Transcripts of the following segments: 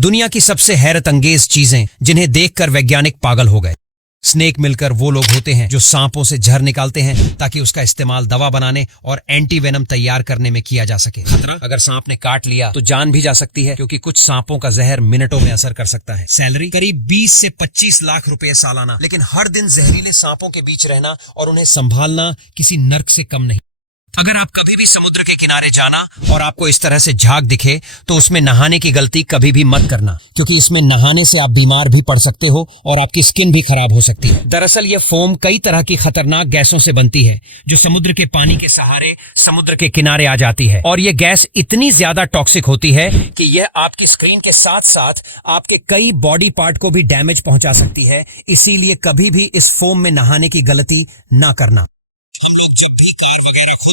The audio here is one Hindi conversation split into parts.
दुनिया की सबसे हैरत अंगेज चीजें जिन्हें देखकर वैज्ञानिक पागल हो गए। स्नेक मिलकर वो लोग होते हैं जो सांपों से जहर निकालते हैं ताकि उसका इस्तेमाल दवा बनाने और एंटी वेनम तैयार करने में किया जा सके। खतरा, अगर सांप ने काट लिया तो जान भी जा सकती है, क्योंकि कुछ सांपों का जहर मिनटों में असर कर सकता है। सैलरी करीब 20 से 25 लाख रुपए सालाना, लेकिन हर दिन जहरीले सांपों के बीच रहना और उन्हें संभालना किसी नर्क से कम नहीं। अगर आप कभी भी समुद्र के किनारे जाना और आपको इस तरह से झाग दिखे तो उसमें नहाने की गलती कभी भी मत करना, क्योंकि इसमें नहाने से आप बीमार भी पड़ सकते हो और आपकी स्किन भी खराब हो सकती है। दरअसल ये फोम कई तरह की खतरनाक गैसों से बनती है जो समुद्र के पानी के सहारे समुद्र के किनारे आ जाती है, और ये गैस इतनी ज्यादा टॉक्सिक होती है कि यह आपकी स्क्रीन के साथ साथ आपके कई बॉडी पार्ट को भी डैमेज पहुंचा सकती है। इसीलिए कभी भी इस फोम में नहाने की गलती ना करना।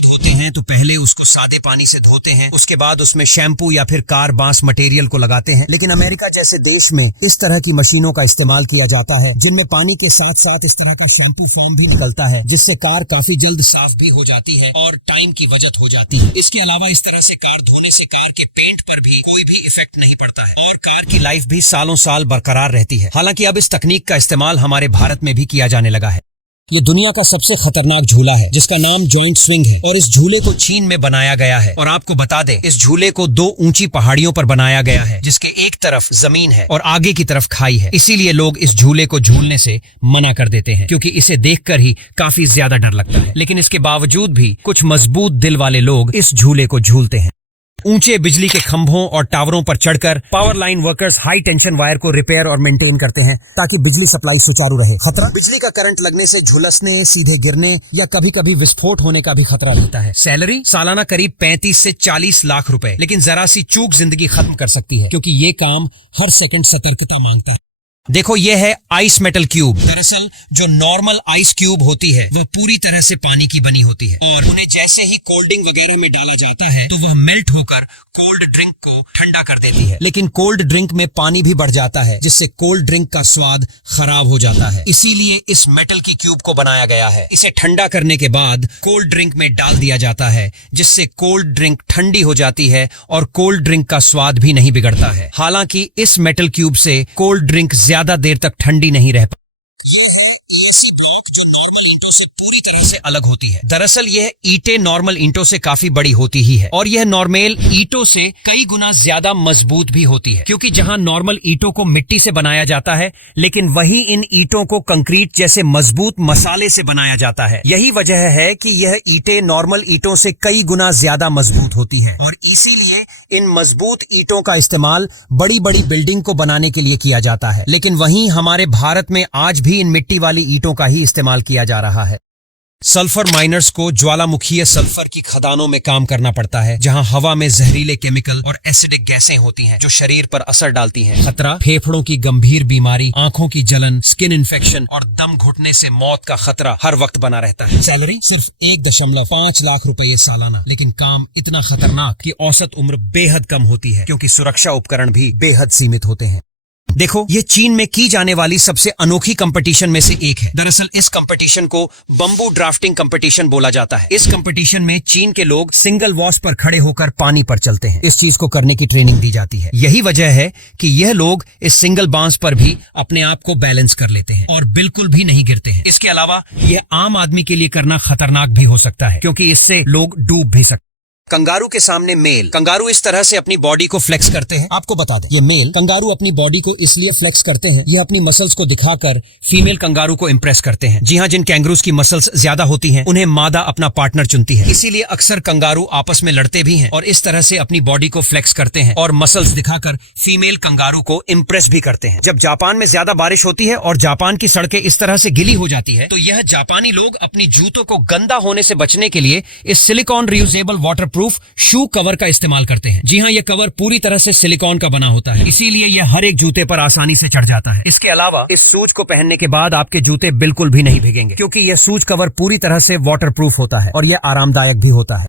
होते हैं तो पहले उसको सादे पानी से धोते हैं, उसके बाद उसमें शैम्पू या फिर कार बांस मटेरियल को लगाते हैं। लेकिन अमेरिका जैसे देश में इस तरह की मशीनों का इस्तेमाल किया जाता है जिनमें पानी के साथ साथ इस तरह का शैम्पू फोम भी निकलता है, जिससे कार काफी जल्द साफ भी हो जाती है और टाइम की बचत हो जाती है। इसके अलावा इस तरह से कार धोने से कार के पेंट पर भी कोई भी इफेक्ट नहीं पड़ता है और कार की लाइफ भी सालों साल बरकरार रहती है। हालांकि अब इस तकनीक का इस्तेमाल हमारे भारत में भी किया जाने लगा है। ये दुनिया का सबसे खतरनाक झूला है जिसका नाम जॉइंट स्विंग है, और इस झूले को चीन में बनाया गया है। और आपको बता दें, इस झूले को 2 ऊंची पहाड़ियों पर बनाया गया है जिसके एक तरफ जमीन है और आगे की तरफ खाई है। इसीलिए लोग इस झूले को झूलने से मना कर देते हैं, क्योंकि इसे देखकर ही काफी ज्यादा डर लगता है। लेकिन इसके बावजूद भी कुछ मजबूत दिल वाले लोग इस झूले को झूलते हैं। ऊंचे बिजली के खंभों और टावरों पर चढ़कर power line workers high tension wire को रिपेयर और मेंटेन करते हैं ताकि बिजली सप्लाई सुचारू रहे। खतरा, बिजली का करंट लगने से झुलसने, सीधे गिरने या कभी कभी विस्फोट होने का भी खतरा रहता है। सैलरी सालाना करीब 35 से 40 लाख रुपए, लेकिन जरा सी चूक जिंदगी खत्म कर सकती है, क्योंकि ये काम हर सेकंड सतर्कता मांगता है। देखो, ये है आइस मेटल क्यूब। दरअसल जो नॉर्मल आइस क्यूब होती है वह पूरी तरह से पानी की बनी होती है, और उन्हें जैसे ही कोल्ड ड्रिंक वगैरह में डाला जाता है तो वह मेल्ट होकर कोल्ड ड्रिंक को ठंडा कर देती है। लेकिन कोल्ड ड्रिंक में पानी भी बढ़ जाता है, जिससे कोल्ड ड्रिंक का स्वाद खराब हो जाता है। इसीलिए इस मेटल की क्यूब को बनाया गया है। इसे ठंडा करने के बाद कोल्ड ड्रिंक में डाल दिया जाता है, जिससे कोल्ड ड्रिंक ठंडी हो जाती है और कोल्ड ड्रिंक का स्वाद भी नहीं बिगड़ता है। हालांकि इस मेटल क्यूब से कोल्ड ड्रिंक ज्यादा देर तक ठंडी नहीं रह पाती, से अलग होती है। दरअसल यह ईंटें नॉर्मल ईंटों से काफी बड़ी होती ही है, और यह नॉर्मल ईंटों से कई गुना ज्यादा मजबूत भी होती है, क्योंकि जहां नॉर्मल ईंटों को मिट्टी से बनाया जाता है, लेकिन वहीं इन ईंटों को कंक्रीट जैसे मजबूत मसाले से बनाया जाता है। यही वजह है कि यह ईंटें नॉर्मल ईंटों से कई गुना ज्यादा मजबूत होती है, और इसीलिए इन मजबूत ईंटों का इस्तेमाल बड़ी बड़ी बिल्डिंग को बनाने के लिए किया जाता है। लेकिन वहीं हमारे भारत में आज भी इन मिट्टी वाली ईंटों का ही इस्तेमाल किया जा रहा है। सल्फर माइनर्स को ज्वालामुखीय सल्फर की खदानों में काम करना पड़ता है, जहां हवा में जहरीले केमिकल और एसिडिक गैसें होती हैं जो शरीर पर असर डालती हैं। खतरा, फेफड़ों की गंभीर बीमारी, आंखों की जलन, स्किन इन्फेक्शन और दम घुटने से मौत का खतरा हर वक्त बना रहता है। सैलरी सिर्फ 1.5 लाख रुपए सालाना, लेकिन काम इतना खतरनाक कि औसत उम्र बेहद कम होती है, क्योंकि सुरक्षा उपकरण भी बेहद सीमित होते हैं। देखो, ये चीन में की जाने वाली सबसे अनोखी कंपटीशन में से एक है। दरअसल इस कंपटीशन को बंबू ड्राफ्टिंग कंपटीशन बोला जाता है। इस कंपटीशन में चीन के लोग सिंगल वॉश पर खड़े होकर पानी पर चलते हैं। इस चीज को करने की ट्रेनिंग दी जाती है। यही वजह है कि यह लोग इस सिंगल बांस पर भी अपने आप को बैलेंस कर लेते हैं और बिल्कुल भी नहीं गिरते हैं। इसके अलावा यह आम आदमी के लिए करना खतरनाक भी हो सकता है, क्योंकि इससे लोग डूब भी सकते हैं। कंगारू के सामने मेल कंगारू इस तरह से अपनी बॉडी को फ्लेक्स करते हैं। आपको बता दें, ये मेल कंगारू अपनी बॉडी को इसलिए फ्लेक्स करते हैं, ये अपनी मसल्स को दिखाकर फीमेल कंगारू को इम्प्रेस करते हैं। जी हाँ, जिन कैंगरूज की मसल्स ज्यादा होती हैं, उन्हें मादा अपना पार्टनर चुनती है। इसीलिए अक्सर कंगारू आपस में लड़ते भी हैं और इस तरह से अपनी बॉडी को फ्लेक्स करते हैं और मसल्स दिखाकर फीमेल कंगारू को इम्प्रेस भी करते हैं। जब जापान में ज्यादा बारिश होती है और जापान की सड़कें इस तरह से गिली हो जाती है, तो यह जापानी लोग अपनी जूतों को गंदा होने से बचने के लिए इस silicon reusable waterproof shoe cover का इस्तेमाल करते हैं। जी हाँ, यह कवर पूरी तरह से सिलिकॉन का बना होता है, इसीलिए यह हर एक जूते पर आसानी से चढ़ जाता है। इसके अलावा इस शूज को पहनने के बाद आपके जूते बिल्कुल भी नहीं भीगेंगे, क्योंकि यह शूज कवर पूरी तरह से वाटरप्रूफ होता है और यह आरामदायक भी होता है।